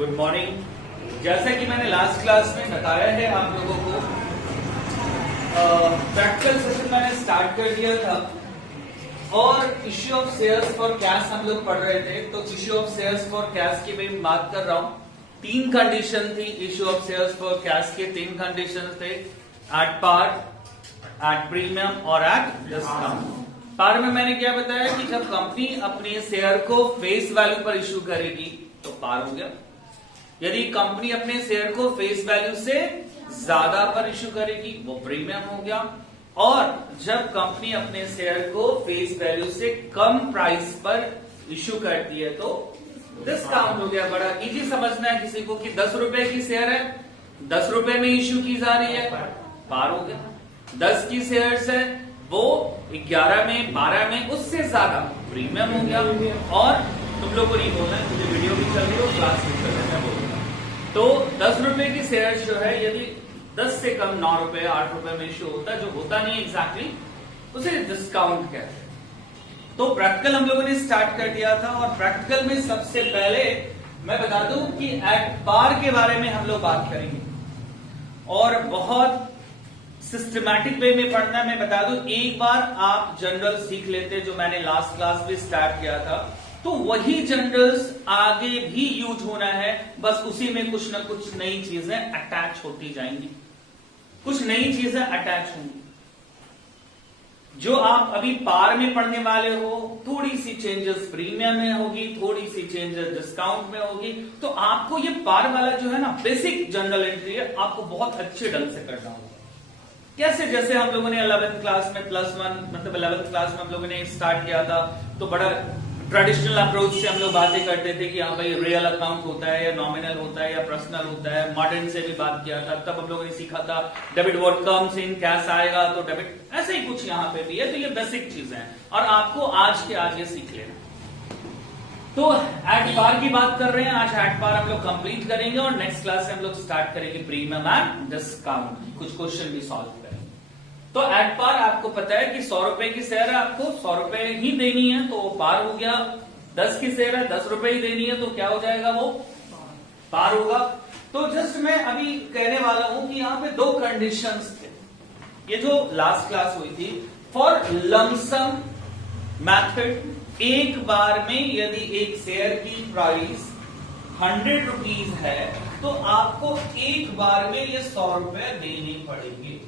Good morning. जैसा कि मैंने लास्ट क्लास में बताया है आप लोगों को, प्रैक्टिकल सेशन मैंने स्टार्ट कर दिया था और issue of shares for cash हम लोग पढ़ रहे थे। तो issue of shares for cash की मैं बात कर रहा हूं। 3 कंडीशन थी issue of shares for cash के। 3 कंडीशन थे, एट पार, एट प्रीमियम और एट डिस्काउंट। पार में मैंने क्या बताया कि जब कंपनी अपने शेयर को फेस वैल्यू पर इश्यू करेगी तो पार हो गया। यदि कंपनी अपने शेयर को फेस वैल्यू से ज्यादा पर इश्यू करेगी वो प्रीमियम हो गया, और जब कंपनी अपने शेयर को फेस वैल्यू से कम प्राइस पर इश्यू करती है तो डिस्काउंट हो गया। बड़ा इजी समझना है किसी को कि 10 रुपए की शेयर है, 10 रुपए में इश्यू की जा रही है, पार हो गया। 10 की शेयर्स है, वो 11 में, 12 में, उससे ज्यादा प्रीमियम हो गया। और तुम लोग को नहीं बोलना है, मुझे वीडियो भी चल रही हो, क्लास भी चल रही है, बोलूंगा। तो 10 रुपए की शेयर जो है, यदि 10 से कम 9 रुपए 8 रुपए में इश्यू होता है, जो होता नहीं एग्जैक्टली, उसे डिस्काउंट कहते हैं। तो प्रैक्टिकल हम लोगों ने स्टार्ट कर दिया था, और प्रैक्टिकल में सबसे पहले मैं बता दूं कि एट पार के बारे में हम लोग बात करेंगे, और बहुत सिस्टमैटिक वे में पढ़ना। मैं बता दूं, एक बार आप जनरल सीख लेते, जो मैंने लास्ट क्लास में स्टार्ट किया था, तो वही जनरल्स आगे भी यूज होना है। बस उसी में कुछ ना कुछ नई चीजें अटैच होती जाएंगी, कुछ नई चीजें अटैच होंगी। जो आप अभी पार में पढ़ने वाले हो, थोड़ी सी चेंजेस प्रीमियम में होगी, थोड़ी सी चेंजेस डिस्काउंट में होगी। तो आपको ये पार वाला जो है ना, बेसिक जनरल एंट्री है, आपको बहुत अच्छे ढंग से करना होगा। कैसे? जैसे हम लोगों ने 11th क्लास में +1 मतलब 11th क्लास में हम लोगों ने स्टार्ट किया था, तो बड़ा ट्रेडिशनल अप्रोच से हम लोग बातें करते थे कि हाँ भाई रियल अकाउंट होता है या नॉमिनल होता है या पर्सनल होता है। मॉडर्न से भी बात किया था, तब हम लोगों ने सीखा था debit what comes in, cash आएगा तो डेबिट, ऐसे ही कुछ यहाँ पे भी है। तो ये बेसिक चीजें हैं और आपको आज के आज ये सीख लेना। तो एट पार की बात कर रहे हैं, आज एट पार हम लोग कंप्लीट करेंगे और नेक्स्ट क्लास से हम लोग स्टार्ट करेंगे प्रीमियम एंड डिस्काउंट। कुछ क्वेश्चन भी सॉल्व करेंगे। तो एट पार आपको पता है कि 100 रुपए की शेयर है, आपको 100 रुपए ही देनी है, तो वो पार हो गया। 10 की शेयर है, 10 रुपए ही देनी है, तो क्या हो जाएगा, वो पार होगा। तो जस्ट मैं अभी कहने वाला हूं कि यहाँ पे 2 कंडीशंस थे। ये जो लास्ट क्लास हुई थी, फॉर लमसम मेथड, एक बार में यदि एक शेयर की प्राइस 100 रुपीज है तो आपको एक बार में ये 100 रुपए देने पड़ेंगे।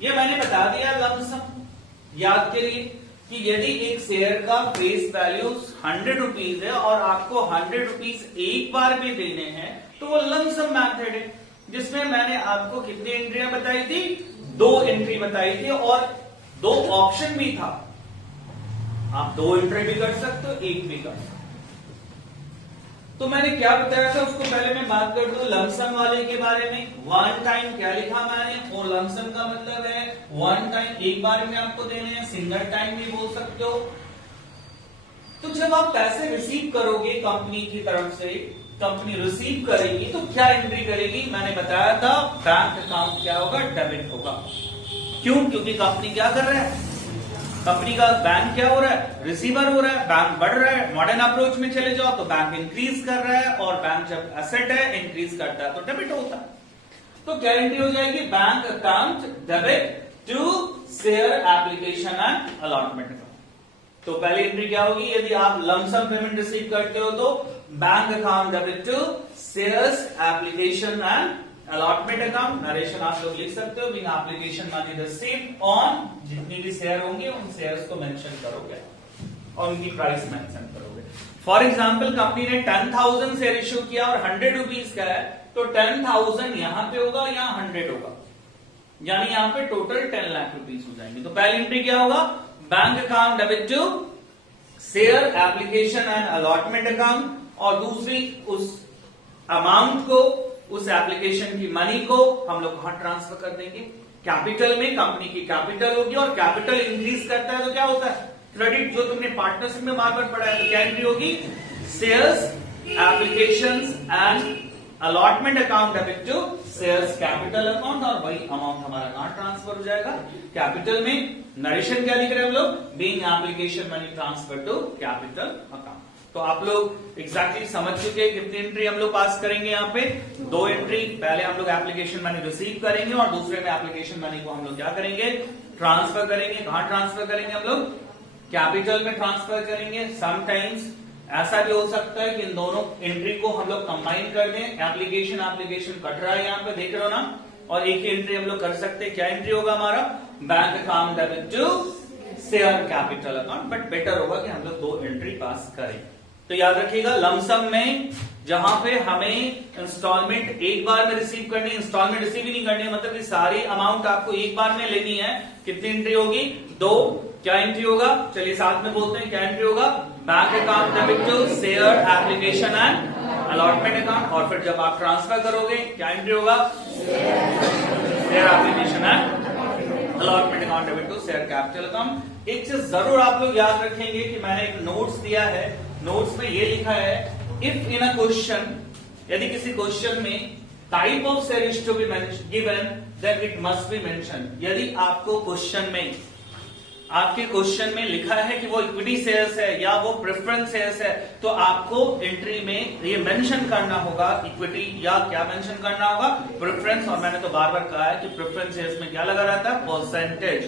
ये मैंने बता दिया लमसम याद करिए कि यदि एक शेयर का फेस वैल्यू 100 रुपीज है और आपको 100 रुपीज एक बार में देने हैं, तो वो लमसम मेथड है, जिसमें मैंने आपको कितनी एंट्रियां बताई थी, 2 एंट्री बताई थी और 2 ऑप्शन भी था। आप 2 एंट्री भी कर सकते हो, 1 भी कर सकते हो। तो मैंने क्या बताया था, उसको पहले मैं बात कर दूं लमसम वाले के बारे में। 1 टाइम क्या लिखा मैंने, और लमसम का मतलब है 1 टाइम, एक बार में आपको देने हैं, सिंगल टाइम भी बोल सकते हो। तो जब आप पैसे रिसीव करोगे कंपनी की तरफ से, कंपनी रिसीव करेगी तो क्या एंट्री करेगी, मैंने बताया था बैंक अकाउंट क्या होगा, डेबिट होगा। क्यों? क्योंकि कंपनी क्या कर रहा है, कंपनी का बैंक क्या हो रहा है, रिसीवर हो रहा है, बैंक बढ़ रहा है। मॉडर्न अप्रोच में चले जाओ तो बैंक इंक्रीज कर रहा है, और बैंक जब एसेट है इंक्रीज करता है तो डेबिट होता है। तो क्या एंट्री हो जाएगी, bank account debit to share application and allotment account. तो पहली एंट्री क्या होगी, यदि आप लमसम पेमेंट रिसीव करते हो तो bank account debit to shares application and allotment account. Narration आप लोग लिख सकते हो, बिना एप्लीकेशन मनी रिसीव ऑन, जितनी भी शेयर होंगे उन शेयर्स को मेंशन करोगे और उनकी प्राइस मेंशन करोगे। फॉर एग्जांपल कंपनी ने 10,000 शेयर इश्यू किया और 100 रुपीज का है, तो 10,000 यहां पे होगा, यहां 100 होगा, यानी यहां पे टोटल 10 लाख रुपीज हो जाएंगे। तो पहली एंट्री क्या होगा, bank account debit to share application and allotment account, और दूसरी उस अमाउंट को, उस एप्लीकेशन की मनी को हम लोग कहां ट्रांसफर कर देंगे, कैपिटल में। कंपनी की कैपिटल होगी और कैपिटल इंक्रीज करता है तो क्या होता है, क्रेडिट, जो तुमने पार्टनरशिप में बार बार पढ़ा है। तो क्या एंट्री होगी, shares applications and allotment account debit to shares capital account, और वही अमाउंट हमारा कहां ट्रांसफर हो जाएगा, कैपिटल में। नरेशन क्या लिख रहे हैं हम लोग, being application money transfer to capital account. तो आप लोग एग्जैक्टली समझ चुके हैं कितनी एंट्री हम लोग पास करेंगे यहाँ पे 2 एंट्री। पहले हम लोग एप्लीकेशन मनी रिसीव करेंगे और दूसरे में एप्लीकेशन मनी को हम लोग क्या करेंगे, ट्रांसफर करेंगे। कहां ट्रांसफर करेंगे हम लोग, कैपिटल में ट्रांसफर करेंगे। समटाइम्स ऐसा भी हो सकता है कि इन दोनों एंट्री को हम लोग कंबाइन कर दें। एप्लीकेशन कट रहा है यहाँ पे, देख रहे हो ना, और एक ही एंट्री हम लोग कर सकते हैं। क्या एंट्री होगा हमारा, bank account debit to share capital account, but better होगा कि हम लोग 2 एंट्री पास करें। तो याद रखिएगा लमसम में जहां पे हमें इंस्टॉलमेंट एक बार में रिसीव करनी है, इंस्टॉलमेंट रिसीव ही नहीं करनी है, मतलब कि सारी अमाउंट आपको एक बार में लेनी है। कितनी एंट्री होगी, 2। क्या एंट्री होगा, चलिए साथ में बोलते हैं, क्या एंट्री होगा, bank account debit to share application and allotment account. और फिर जब आप ट्रांसफर करोगे क्या एंट्री होगा, share application and allotment account debit to share capital account. एक चीज जरूर आप लोग याद रखेंगे कि मैंने एक नोट्स दिया है, नोट्स में ये लिखा है, इफ इन अ क्वेश्चन, यदि किसी क्वेश्चन में type of share is to be given then it must be mention. यदि आपको क्वेश्चन में, आपके क्वेश्चन में लिखा है कि वो इक्विटी शेयर्स है या वो प्रेफरेंस शेयर्स है, तो आपको एंट्री में ये मेंशन करना होगा इक्विटी या क्या मेंशन करना होगा, प्रेफरेंस। और मैंने तो बार बार कहा है कि प्रेफरेंस शेयर्स में क्या लगा रहता है, परसेंटेज।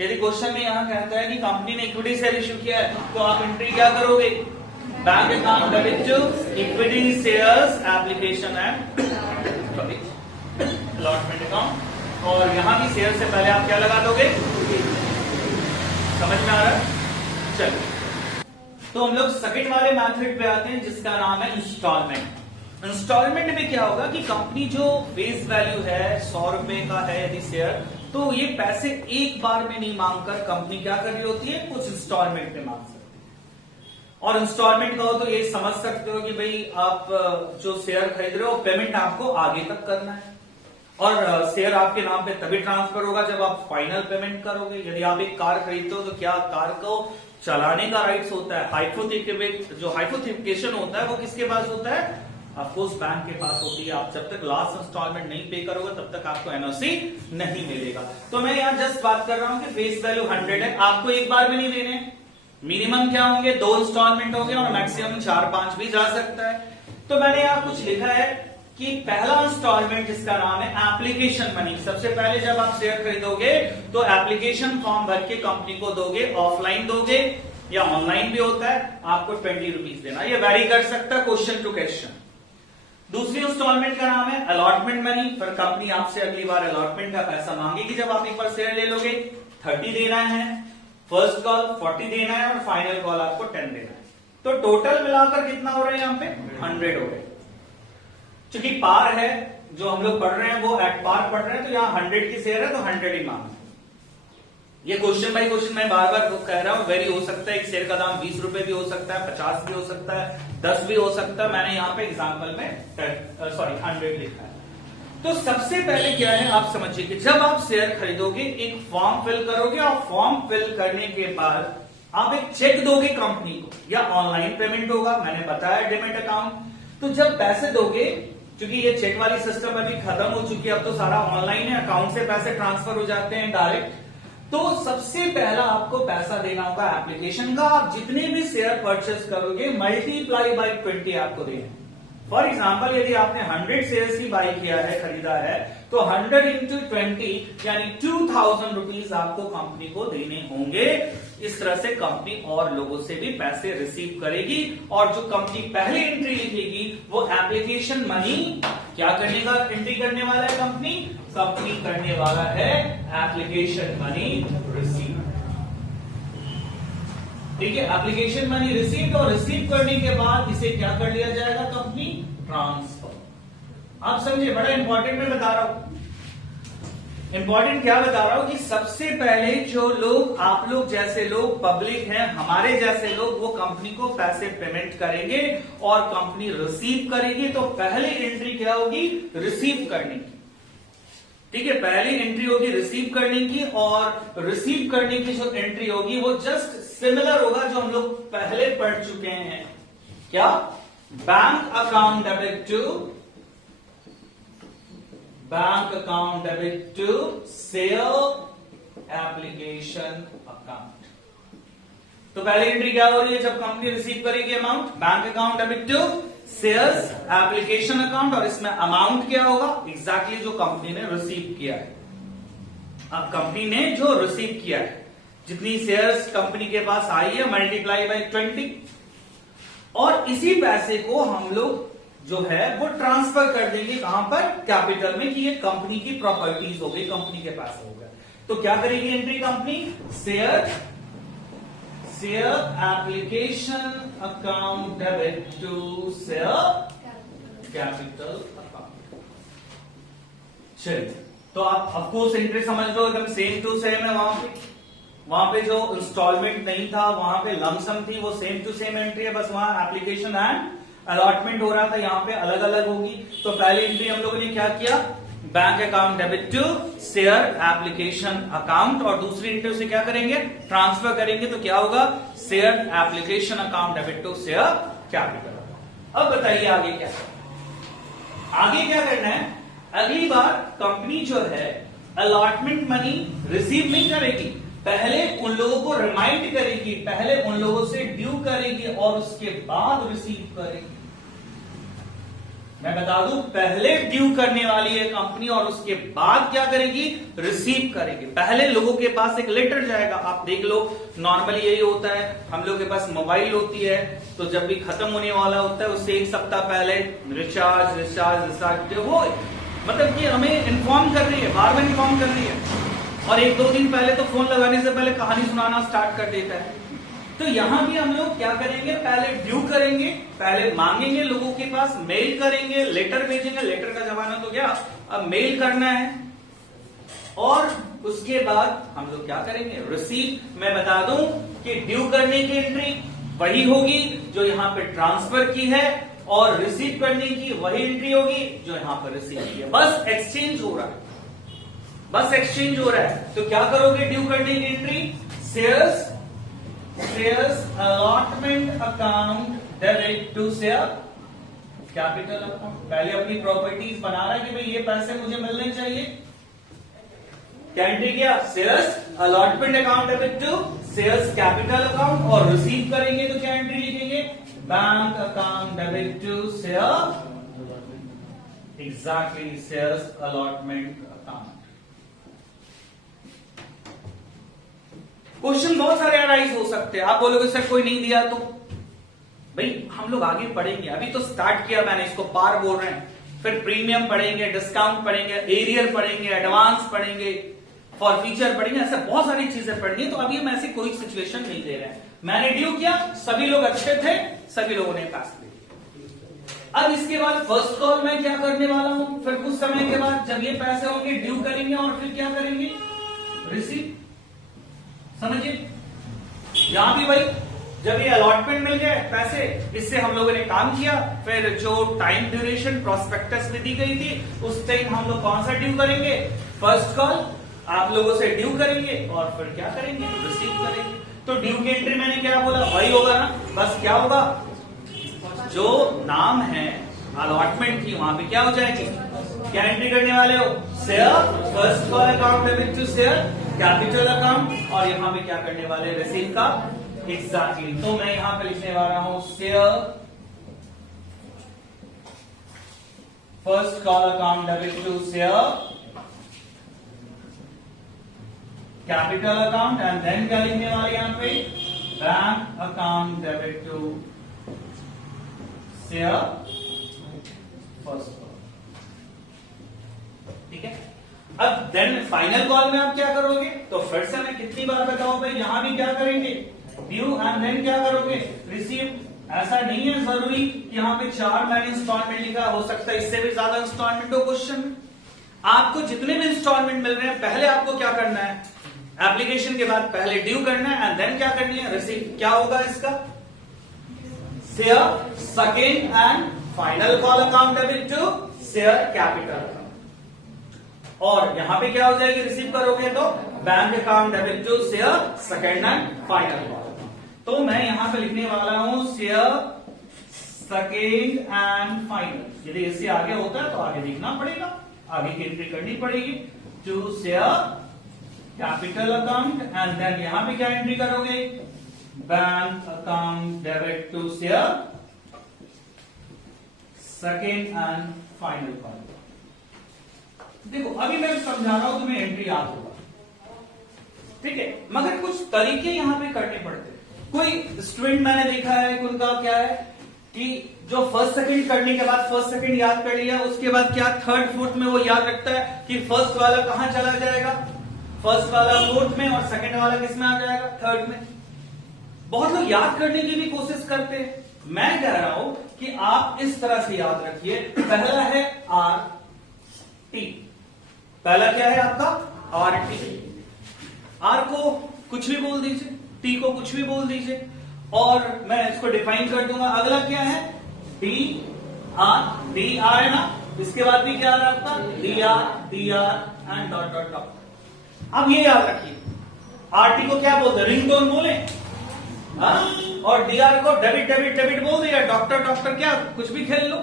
यदि क्वेश्चन में यहां कहता है कि कंपनी ने इक्विटी शेयर इश्यू किया है, तो आप एंट्री क्या करोगे, bank account debit to equity shares application and allotment account. और यहां भी शेयर से पहले आप क्या लगा दोगे, समझ में आ रहा है। चलिए तो हम लोग सेकंड वाले मेथड पे आते हैं जिसका नाम है इंस्टॉलमेंट। इंस्टॉलमेंट में क्या होगा कि कंपनी जो फेस वैल्यू है 100 रुपए का है यदि शेयर, तो ये पैसे एक बार में नहीं मांगकर कंपनी क्या कर रही होती है, कुछ इंस्टॉलमेंट में मांग सकती है। और इंस्टॉलमेंट का हो तो ये समझ सकते हो कि भाई आप जो शेयर खरीद रहे हो पेमेंट आपको आगे तक करना है, और शेयर आपके नाम पे तभी ट्रांसफर होगा जब आप फाइनल पेमेंट करोगे। यदि आप एक कार खरीदते हो तो क्या कार को चलाने का राइट्स होता है, जो हाइपोथेटिकेशन होता है वो किसके पास होता है, ऑफकोर्स बैंक के पास होती है। आप जब तक लास्ट इंस्टॉलमेंट नहीं पे करोगे तब तक आपको एनओसी नहीं मिलेगा। तो मैं यहाँ जस्ट बात कर रहा हूं कि फेस वैल्यू 100 है, आपको एक बार में नहीं देने, मिनिमम क्या होंगे, 2 इंस्टॉलमेंट होंगे और मैक्सिमम 4-5 भी जा सकता है। तो मैंने यहाँ कुछ लिखा है कि पहला इंस्टॉलमेंट जिसका नाम है एप्लीकेशन मनी। सबसे पहले जब आप शेयर खरीदोगे तो एप्लीकेशन फॉर्म भर के कंपनी को दोगे, ऑफलाइन दोगे या ऑनलाइन भी होता है, आपको 20 रुपीज देना, ये वेरी कर सकता है क्वेश्चन टू क्वेश्चन। दूसरी इंस्टॉलमेंट का नाम है अलॉटमेंट मनी। पर कंपनी आपसे अगली बार अलॉटमेंट का पैसा मांगेगी जब आप एक बार शेयर ले लोगे, 30 देना है, फर्स्ट कॉल 40 देना है और फाइनल कॉल आपको 10 देना है। तो टोटल मिलाकर कितना हो रहा है यहाँ पे, 100 हो गए। चूंकि पार है जो हम लोग पढ़ रहे हैं वो एट पार पढ़ रहे हैं, तो यहाँ 100 की शेयर है तो 100 ही मांग। ये क्वेश्चन बाय क्वेश्चन मैं बार बार कह रहा हूं, वेरी हो सकता है, एक शेयर का दाम 20 रुपए भी हो सकता है, 50 भी हो सकता है, 10 भी हो सकता है। मैंने यहाँ पे एग्जांपल में 100 लिखा है। तो सबसे पहले क्या है आप समझिए कि जब आप शेयर खरीदोगे एक फॉर्म फिल करोगे और फॉर्म फिल करने के बाद आप एक चेक दोगे कंपनी को या ऑनलाइन पेमेंट होगा, मैंने बताया डिमेट अकाउंट। तो जब पैसे दोगे, क्योंकि ये चेक वाली सिस्टम अभी खत्म हो चुकी है, अब तो सारा ऑनलाइन है, अकाउंट से पैसे ट्रांसफर हो जाते हैं डायरेक्ट। तो सबसे पहला आपको पैसा देना होगा एप्लीकेशन का। आप जितने भी शेयर परचेस करोगे मल्टीप्लाई बाय 20 आपको देना। फॉर एग्जाम्पल यदि आपने 100 शेयर्स की बाई किया है, खरीदा है, तो 100 इंटू 20 यानी 2000 रुपीज आपको कंपनी को देने होंगे। इस तरह से कंपनी और लोगों से भी पैसे रिसीव करेगी। और जो कंपनी पहले एंट्री लिखेगी वो एप्लीकेशन मनी क्या करने का एंट्री करने वाला है, कंपनी करने वाला है एप्लीकेशन मनी रिसीव। ठीक है, एप्लीकेशन मनी रिसीव, और रिसीव करने के बाद इसे क्या कर लिया जाएगा, कंपनी ट्रांसफर। आप समझिए, बड़ा इंपॉर्टेंट मैं बता रहा हूं। इंपॉर्टेंट क्या बता रहा हूं कि सबसे पहले जो लोग, आप लोग जैसे लोग, पब्लिक हैं, हमारे जैसे लोग, वो कंपनी को पैसे पेमेंट करेंगे और कंपनी रिसीव करेगी। तो पहली एंट्री क्या होगी, रिसीव करने की। ठीक है, पहली एंट्री होगी रिसीव करने की, और रिसीव करने की जो एंट्री होगी वो जस्ट सिमिलर होगा जो हम लोग पहले पढ़ चुके हैं। क्या, bank account debit to share application account. तो पहली एंट्री क्या हो रही है, जब कंपनी रिसीव करेगी amount, bank account debit to sales application account, और इसमें अमाउंट क्या होगा, एग्जैक्टली जो कंपनी ने रिसीव किया है। अब कंपनी ने जो रिसीव किया है, जितनी शेयर्स कंपनी के पास आई है मल्टीप्लाई बाय 20, और इसी पैसे को हम लोग जो है वो ट्रांसफर कर देंगे कहां पर, कैपिटल में, कि ये कंपनी की प्रॉपर्टीज हो गई, कंपनी के पास हो गया। तो क्या करेगी entry company, share application account debit to share capital account. चलिए, तो आप ऑफकोर्स एंट्री समझ लो एकदम सेम टू सेम है। वहां पे जो इंस्टॉलमेंट नहीं था, वहां पे लमसम थी, वो सेम टू सेम एंट्री है, बस वहां एप्लीकेशन एंड अलॉटमेंट हो रहा था, यहाँ पे अलग अलग होगी। तो पहली एंट्री हम लोगों ने क्या किया, bank account debit to share application account, और दूसरी एंट्री से क्या करेंगे, ट्रांसफर करेंगे। तो क्या होगा, share application account debit to share capital. अब बताइए आगे क्या, आगे क्या करना है। अगली बार कंपनी जो है अलॉटमेंट मनी रिसीव नहीं करेगी, पहले उन लोगों को रिमाइंड करेगी, पहले उन लोगों से ड्यू करेगी और उसके बाद रिसीव करेगी। मैं बता दूं, पहले ड्यू करने वाली है कंपनी और उसके बाद क्या करेगी, रिसीव करेगी। पहले लोगों के पास एक लेटर जाएगा, आप देख लो नॉर्मली यही होता है, हम लोग के पास मोबाइल होती है, तो जब भी खत्म होने वाला होता है उससे एक सप्ताह पहले रिचार्ज वो मतलब कि हमें इन्फॉर्म कर रही है, बार बार इन्फॉर्म कर रही है, और एक दो दिन पहले तो फोन लगाने से पहले कहानी सुनाना स्टार्ट कर देता है। तो यहां भी हम लोग क्या करेंगे, पहले ड्यू करेंगे, पहले मांगेंगे लोगों के पास, मेल करेंगे, लेटर भेजेंगे, लेटर का जमाना तो गया, अब मेल करना है, और उसके बाद हम लोग क्या करेंगे, रिसीव। मैं बता दूं कि ड्यू करने की एंट्री वही होगी जो यहां पे ट्रांसफर की है, और रिसीव करने की वही एंट्री होगी जो यहां पर रिसीव की है, बस एक्सचेंज हो रहा है, बस एक्सचेंज हो रहा है। तो क्या करोगे, ड्यू करने की entry, shares allotment account debit to share capital account. पहले अपनी प्रॉपर्टीज बना रहा है कि भाई ये पैसे मुझे मिलने चाहिए, क्या एंट्री किया, shares allotment account debit to shares capital account, और रिसीव करेंगे तो क्या एंट्री लिखेंगे, bank account debit to share, exactly shares allotment account. Question बहुत सारे अराइज हो सकते हैं, आप बोलोगे सर कोई नहीं दिया तो, भाई हम लोग आगे पढ़ेंगे, अभी तो स्टार्ट किया मैंने, इसको पार बोल रहे हैं, फिर प्रीमियम पढ़ेंगे, डिस्काउंट पढ़ेंगे, एरियर पढ़ेंगे, एडवांस पढ़ेंगे, फॉर फीचर पढ़ेंगे, ऐसे बहुत सारी चीजें पढ़नी है। तो अभी हम ऐसी कोई सिचुएशन नहीं दे रहे हैं, मैंने ड्यू किया, सभी लोग अच्छे थे, सभी लोगों ने पास किया। अब इसके बाद फर्स्ट कॉल मैं क्या करने वाला हूं, फिर कुछ समय के बाद जब ये पैसे होंगे ड्यू करेंगे, और फिर क्या करेंगे, रिसीव। समझिए, यहां भी भाई जब ये अलॉटमेंट मिल गए पैसे, इससे हम लोगों ने काम किया, फिर जो टाइम ड्यूरेशन प्रोस्पेक्टस में दी गई थी उस टाइम हम लोग कौन सा ड्यू करेंगे, फर्स्ट कॉल आप लोगों से ड्यू करेंगे, और फिर क्या करेंगे, रिसीव करेंगे। तो ड्यू की एंट्री मैंने क्या बोला, वही होगा ना, बस क्या होगा, जो नाम है अलॉटमेंट की वहां पे क्या हो जाएगी, क्या एंट्री करने वाले हो, share first call account debit to share capital account, और यहां पे क्या करने वाले, रिसीव का, एग्जैक्टली। तो मैं यहां पे लिखने वाला हूं share first call account debit to share capital account, and then क्या लिखने वाले यहां पे, bank account debit to share first call. ठीक है, अब देन फाइनल कॉल में आप क्या करोगे, तो फिर से मैं कितनी बार बताऊं भाई, यहां भी क्या करेंगे, ड्यू, एंड देन क्या करोगे, रिसीव। ऐसा नहीं है जरूरी कि यहां पे 4 मैंने इंस्टॉलमेंट लिखा, हो सकता है इससे भी ज्यादा इंस्टॉलमेंट हो क्वेश्चन में। आपको जितने भी इंस्टॉलमेंट मिल रहे हैं, पहले आपको क्या करना है, एप्लीकेशन के बाद पहले ड्यू करना है, एंड देन क्या करनी है, रिसीव। क्या होगा इसका, share second and final call account debit to share capital, और यहां पे क्या हो जाएगी, रिसीव करोगे तो bank account debit to share second and final call. तो मैं यहां पे लिखने वाला हूं शेयर सेकेंड एंड फाइनल। यदि इससे आगे होता है तो आगे लिखना पड़ेगा, आगे की एंट्री करनी पड़ेगी, to share capital account, and then यहां पे क्या एंट्री करोगे, bank account debit to share, second and final part. देखो अभी मैं समझा रहा हूं, तुम्हें एंट्री याद होगा, ठीक है, मगर कुछ तरीके यहां पे करने पड़ते हैं। कोई स्टूडेंट मैंने देखा है कि उनका क्या है कि जो फर्स्ट सेकंड करने के बाद फर्स्ट सेकंड याद कर लिया, उसके बाद क्या थर्ड फोर्थ में वो याद रखता है कि फर्स्ट वाला कहां चला जाएगा, फर्स्ट वाला फोर्थ में और सेकंड वाला किस में आ जाएगा, थर्ड में। बहुत लोग याद करने की भी कोशिश करते हैं। मैं कह रहा हूं कि आप इस तरह से याद रखिए। पहला है आर टी, पहला क्या है आपका आर टी। आर को कुछ भी बोल दीजिए, टी को कुछ भी बोल दीजिए, और मैं इसको डिफाइन कर दूंगा। अगला क्या है डी आर, डी आर है ना, इसके बाद भी क्या आ रहा है आपका D R and dot dot dot. अब ये याद रखिए, आरटी को क्या बोलते हैं, रिंगटोन बोले, हाँ? और डीआर को डेबिट डेबिट डेबिट बोल दिया, डॉक्टर डॉक्टर क्या कुछ भी खेल लो।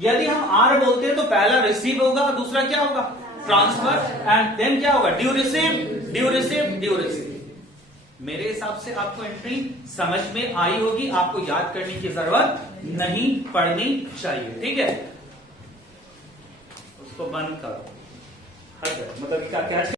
यदि हम आर बोलते हैं तो पहला रिसीव होगा, दूसरा क्या होगा ट्रांसफर, एंड देन क्या होगा due receive due receive due receive. मेरे हिसाब से आपको एंट्री समझ में आई होगी, आपको याद करने की जरूरत नहीं पड़नी चाहिए, ठीक है। उसको बंद करो, मतलब क्या क्या